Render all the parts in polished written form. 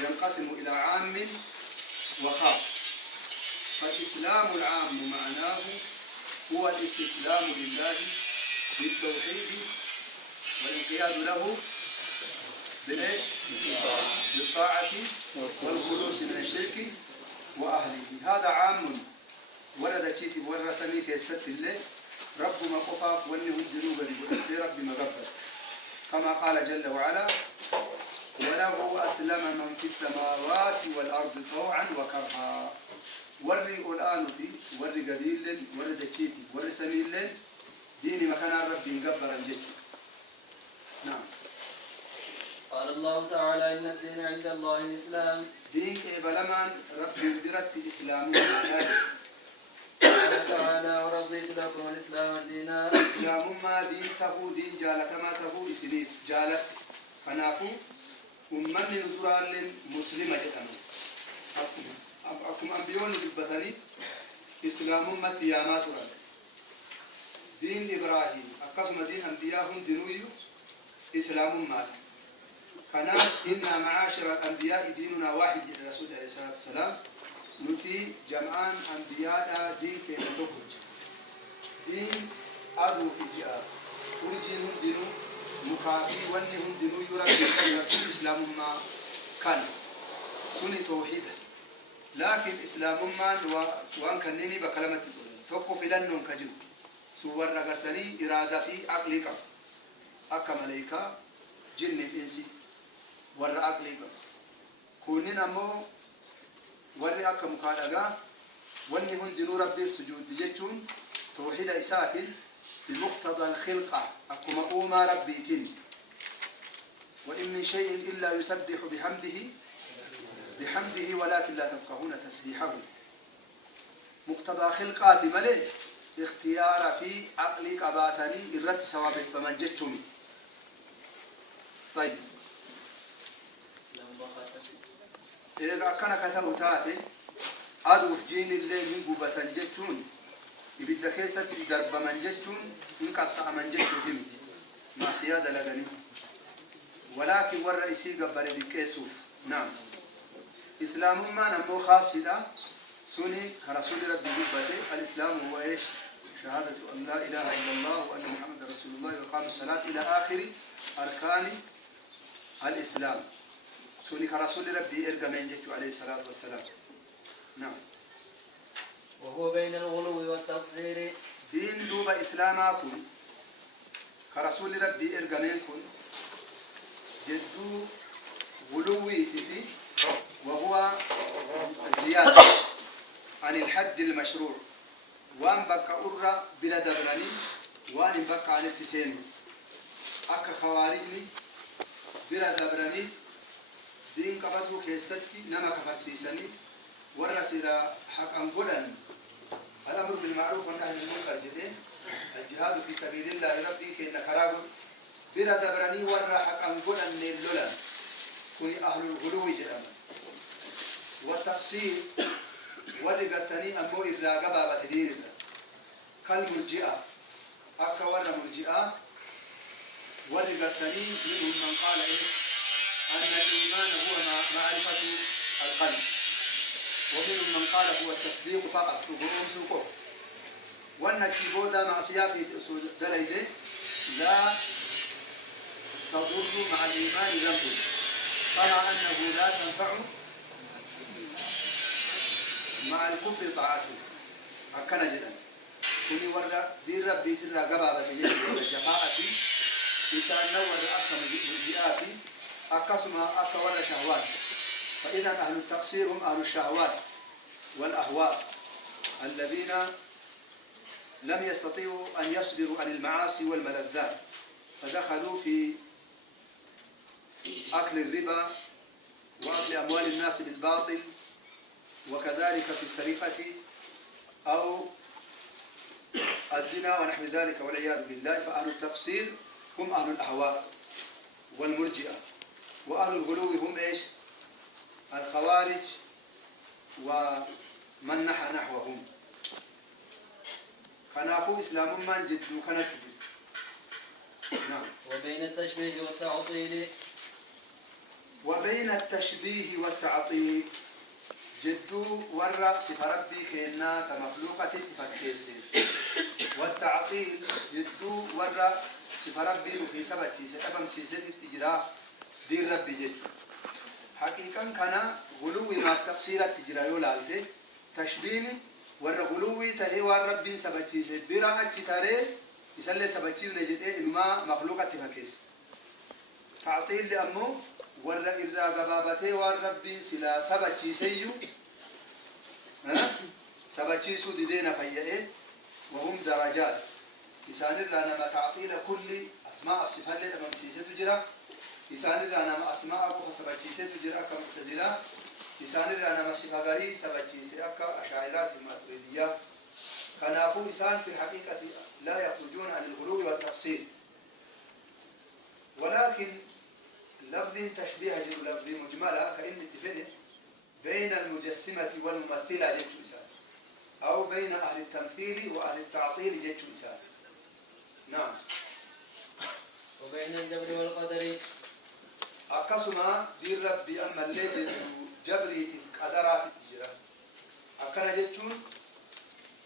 ينقسم إلى عام وخاص. فالإسلام العام معناه هو الاستسلام لله بالتوحيد والانقياد له بالطاعة والخلوص من الشرك وأهله. هذا عام ورد تشيتي ورسمي كيست الله رب ما قفاف وانه الجنوب رب ما قبل، كما قال جل وعلا: وله أسلم من في السماوات والأرض طوعا وكرها. وري الآن في وري قديل وري دشيتي وري سميل ديني مكان ربي نقبل الجيش. نعم. قال الله تعالى: إن الدين عند الله الإسلام. دين كبلمان ربي برت الإسلام. قال تعالى: ورضيت لكم الإسلام دينا. إسلام ما دين تهو دين جالة ما تهو إسليف جالة فنافو ومن ندرال مسلمة جتنا. أكم أنبيون بالبطني إسلام ما تيامات رال. دين إبراهيم أقسم دين أنبياءهم دينوي إسلام ما. كان إن معاشر الأنبياء ديننا واحد إلى رسول الله صلى الله عليه وسلم. نتي جمعان أنبياء دين كي تخرج دين أدو في جاء أرجيهم دينو مكافي ونهم دينو يرى الإسلام ما كان سني توحيد. لكن إسلام ما وان كنني بكلمة توقف في لنهم كجو سوار رغرتني إرادة في عقلك أكا ملائكة جن إنسي ور عقلك كوننا مو ورّي أكا مكالغا وني هندنو ربي السجود بجتون توحيد إسات بمقتضى الخلقة أكما أوما ربي إتن. وإن من شيء إلا يسبح بحمده ولكن لا تفقهون تسبيحه. مقتضى خلقات ملئ اختيار في عقلك أباتني إرد سوابه فمن جتشوني. طيب إذا كان كتبوا تاتي أدوف جين اللي من قبة جتشون يبدأ كيسة درب من جتشون ينقطع من جتشون فهمت مع سيادة لغني. ولكن والرئيسي قبل الكيسوف. نعم. إسلام ما نمو خاصة سني رسول ربي قبته. الإسلام هو إيش؟ شهادة أن لا إله إلا الله وأن محمد رسول الله وإقام الصلاة إلى آخر أركان الإسلام. سوني كرسول ربي إرجمين جتوا عليه الصلاة والسلام. نعم. وهو بين الغلو والتقصير. دين دوب إسلامكم كرسول ربي إرجمينكم جدو غلوي تفي وهو زيادة عن الحد المشروع. وان بقى أورا بلا دبراني وان بقى على التسين أك خوارجني بلا دبراني دين كبروا كيستي نما كفرسيسني ورسل حق أنقلن الأمر بالمعروف والنهي عن المنكر جدين الجهاد في سبيل الله ربي كأن خراب بلا دبراني ورا حق أنقلن اللولن كوني أهل الغلو جرام والتقصير ورقتني أمو إدراك بابا دين كالمرجئة أكا ورا مرجئة ورقتني منهم من قال إيه أن الإيمان هو معرفة القلب، ومنهم من قال هو التصديق فقط وهم سوقه. وأن كيبودا معصية في دليل لا تضر مع الإيمان ذنب، كما أنه لا تنفع مع الكفر طاعته. أكنا جدا كوني ورد دير ربي ترى قبابة الجماعة إنسان نور أكا مرجئاتي أكسما أكا ولا شهوات. فإذا أهل التقصير هم أهل الشهوات والأهواء الذين لم يستطيعوا أن يصبروا عن المعاصي والملذات، فدخلوا في أكل الربا وأكل أموال الناس بالباطل، وكذلك في السرقة أو الزنا ونحو ذلك والعياذ بالله. فأهل التقصير هم أهل الأهواء والمرجئة، وأهل الغلو هم إيش؟ الخوارج ومن نحى نحوهم. كنافو إسلام من جد وكانت جد. نعم. وبين التشبيه والتعطيل. وبين التشبيه والتعطيل جدو ورق صفة ربي كأنها كمخلوقة تفكيسين والتعطيل جدو ورق صفة ربي وفي سبتي سأبم سيسة التجراء دير ربي جدو حقيقة كان غلوي ما تقصير التجراء يولالته تشبيه ورق غلوي تهي ورب سبتي سبرا أجتاري يسلي سبتي نجده إنما مخلوقة تفكيس تعطيل لأمه ورّا إرّا قبابته والرب سلا سبتشي سيو سبتشي سو دينا فيئه وهم درجات إسان لنا ما تعطيل كل أسماء الصفات لأمام سيسة تجرى إسان لنا ما أسماء سبتشي تجرى كمعتزلة إسان لنا ما صفاقري سبتشي أكا أشاعرات الماتريدية كنافو إسان في الحقيقة لا يخرجون عن الغلو والتفصيل ولكن لفظ تشبيه لفظ مجملة كأن التفرق بين المجسمة والممثلة جيتش إسان أو بين أهل التمثيل وأهل التعطيل جيتش إسان نعم وبين الجبر والقدر أقسم دير ربي أما اللي جبري قدرات التجرة أكنا جيتشون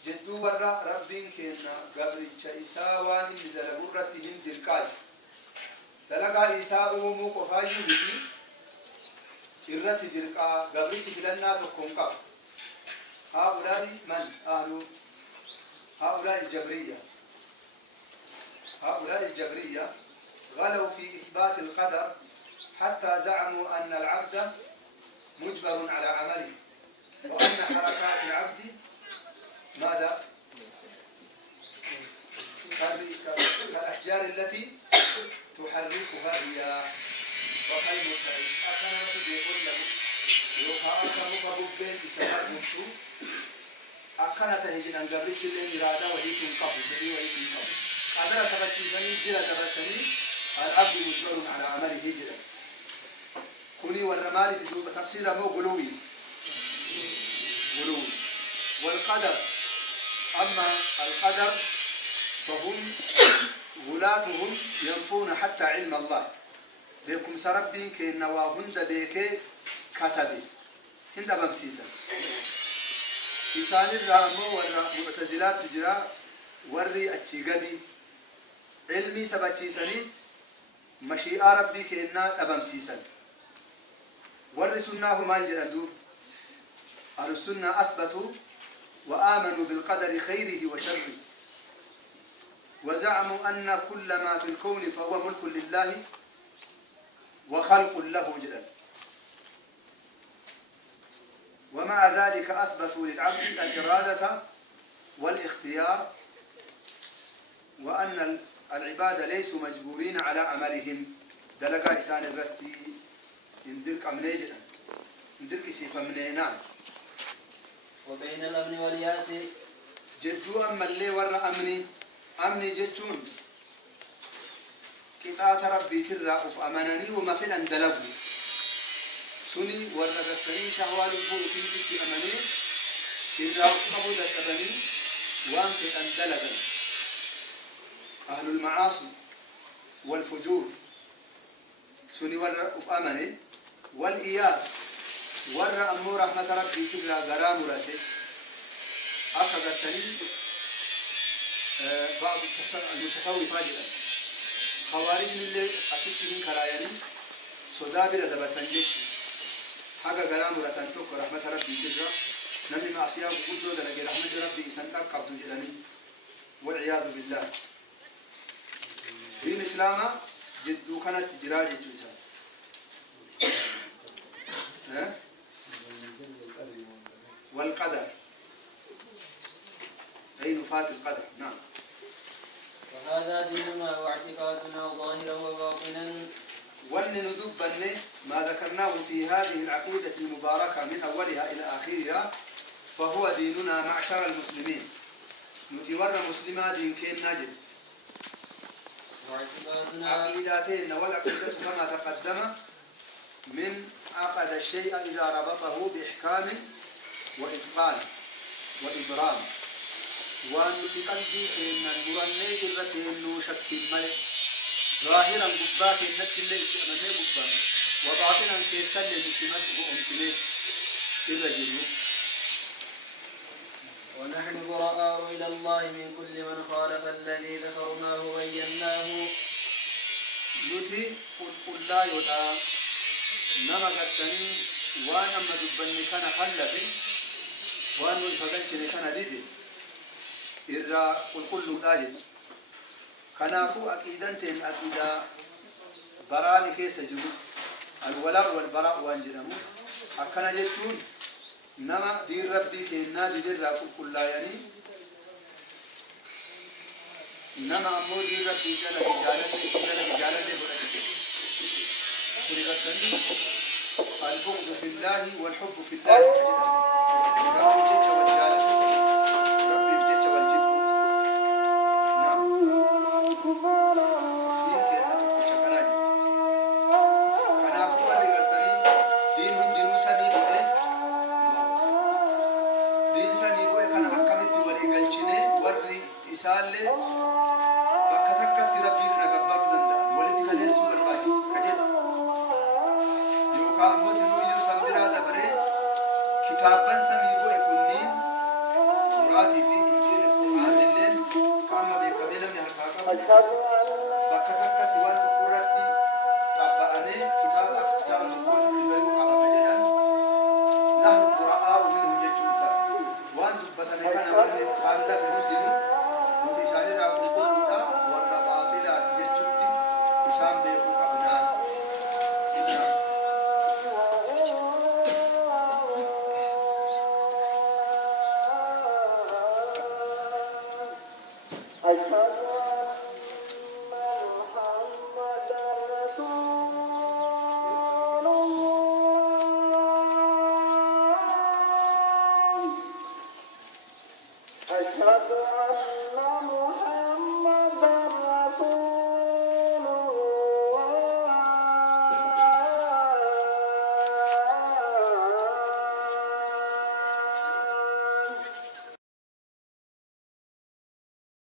جدو برا ربي كينا قبري تشايسا وان لدلبورة من دلقاي دلقا إيساء أمو قفاجي بكي إرتي درقا قبريت فلنا تكون قبر هؤلاء من أهل هؤلاء الجبرية غلوا في إثبات القدر حتى زعموا أن العبد مجبر على عمله وأن حركات العبد ماذا؟ كالأحجار التي تحركها الرياح وخيم سعيد أكنت بيقول له يخاطب ببين بسبب مفتو أكنت هجنا قبلت الإرادة وهي تنقف سري وهي تنقف أدرى تبتني جرى تبتني العبد مجبر على عمله هجرا كوني والرمال تجوب تقصير مو غلوي والقدر أما القدر فهم غلاتهم ينفون حتى علم الله بكم سربين كإن واهند بيك كتبي هند بمسيسا إنسان الرامو والمعتزلات تجرى وري أتشيغدي علمي سبتشي سنيد مشيئة ربي كإننا أبمسيسا وري سناه مال جردو أهل السنة أثبتوا وآمنوا بالقدر خيره وشره وزعموا أن كل ما في الكون فهو ملك لله وخلق له جل ومع ذلك أثبتوا للعبد الإرادة والاختيار وأن العباد ليسوا مجبورين على عملهم دلقا إسان الغتي اندرك أمنيجنا اندرك سيفا منينان وبين الأمن والياس جدو أما اللي ورى أمني جتون كتات ربي ترى أمنني وما فين اندلقوا سني ورقتني شهوال البوطين في أمني ترى قبول الأبني وان في اندلقوا أهل المعاصي والفجور سني ورى أمني والإياس ورى أمو رحمة ربي ترى غرام راتي أخذتني بعض المتصوف رجلا خوارج من اللي أسسهم كراياني صدابر دبسنجك حقا غرام راتنتوك رحمة ربي ترى نمي معصيه وقدروا درجة رحمة ربي إسانتك قبضوا جلاني والعياذ بالله دين إسلام جدو كانت تجرى جيسان والقدر أي نفات القدر نعم وهذا ديننا واعتقادنا ظاهرا وباطنا ولندب ما ذكرناه في هذه العقيدة المباركة من أولها إلى آخرها فهو ديننا معشر المسلمين نتورى مسلمات دين كين نجد واعتقادنا عقيدتين والعقيدة كما تقدم من عقد الشيء إذا ربطه بإحكام وإتقان وإبرام وأن في قلبي إن المرنة إذا كأنه شك ملك ظاهرا قباك إنك اللي يتأمنه قباك وباطنا كيسلم أمتمه الرجل. ونحن براء إلى الله من كل من خالف الذي ذكرناه وبيناه. نتي قل لا يدعى نما قدني وانا ما دبني كان خلفي وانا الفقنشني كان ديدي إرى قل كل داجد كنافو أكيدنتين أكيدا براني كيس جنو الولاء والبراء وانجنمو أكنا جتشون نما دير ربي كينا دير راكو كل يعني نما أمو دير ربي جل بجالة فرقتني البغض في الله والحب في الله ربي جيت والجالة ربي جيت والجد. نعم دين كينا تكتشكنا جي كنافو اللي قلتني دين هم جنو سني بوئي دين سني بوئي كان حكمت ولي قلشني وري إسالي بكتكت ربي كنا قبار دندا ولد كنيسو برباجس كجد يوكا موت نويو سمدرا دبري كتابا سني بوئي كنين مراتي في إنجيل القرآن الليل كاما بيكمل من هالكاكا بكتكت وانت قررتي طبعني كتاب نقول البيوع بكجدا نحن براء منهم جيتشو إسان وان دبتني كان من خالنا في مدينو متساني راقل قلودا والرباطلات جيتشوتي إسان بيقو قبنان. أشهد أن محمدا